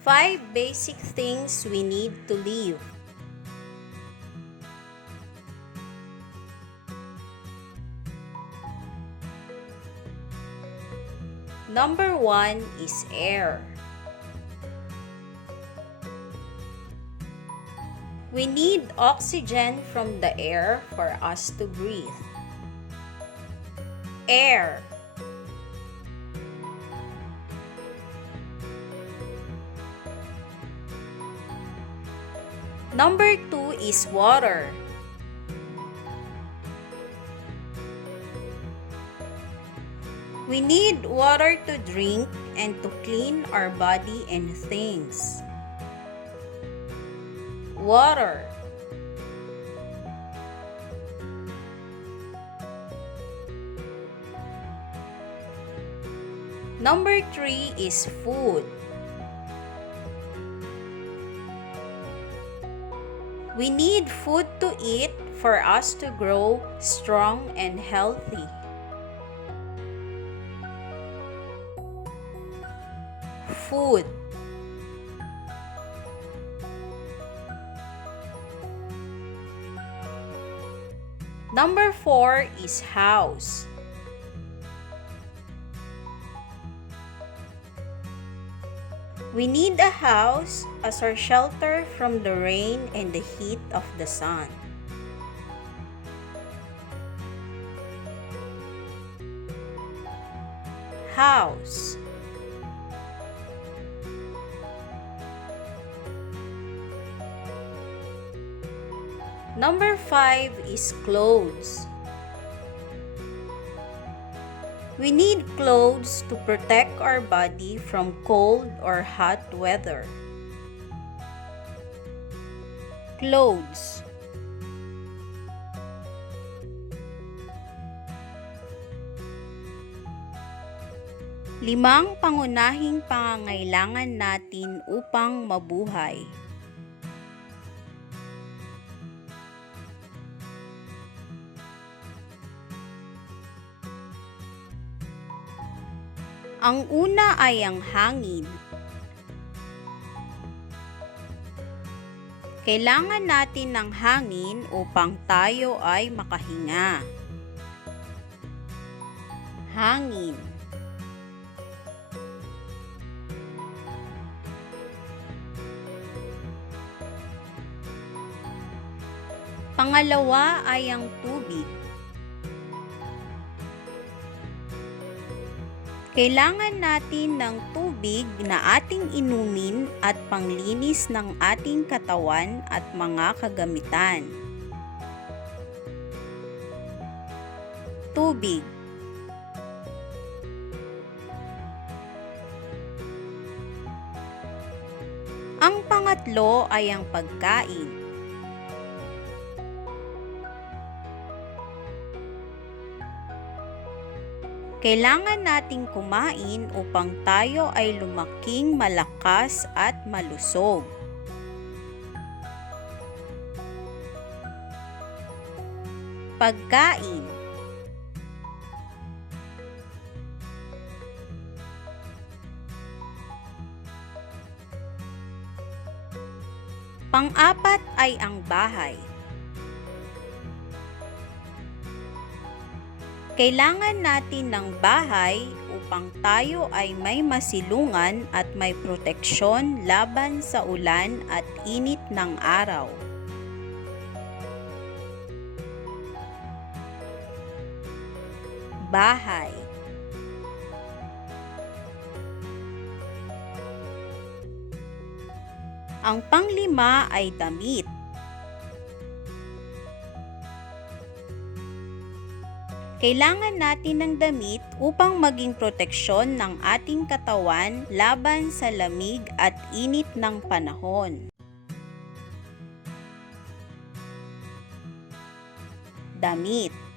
5 basic things we need to live. Number 1 is air. We need oxygen from the air for us to breathe. Air. Number 2 is water. We need water to drink and to clean our body and things. Water. Number 3 is food. We need food to eat for us to grow strong and healthy. Food. Number 4 is house. We need a house as our shelter from the rain and the heat of the sun. House. Number 5 is clothes. We need clothes to protect our body from cold or hot weather. Clothes. Limang pangunahing pangangailangan natin upang mabuhay. Ang una ay ang hangin. Kailangan natin ng hangin upang tayo ay makahinga. Hangin. Pangalawa ay ang tubig. Kailangan natin ng tubig na ating inumin at panglinis ng ating katawan at mga kagamitan. Tubig. Ang pangatlo ay ang pagkain. Kailangan nating kumain upang tayo ay lumaking malakas at malusog. Pagkain. Pang-apat ay ang bahay. Kailangan natin ng bahay upang tayo ay may masilungan at may proteksyon laban sa ulan at init ng araw. Bahay. Ang panglima ay damit. Kailangan natin ng damit upang maging proteksyon ng ating katawan laban sa lamig at init ng panahon. Damit.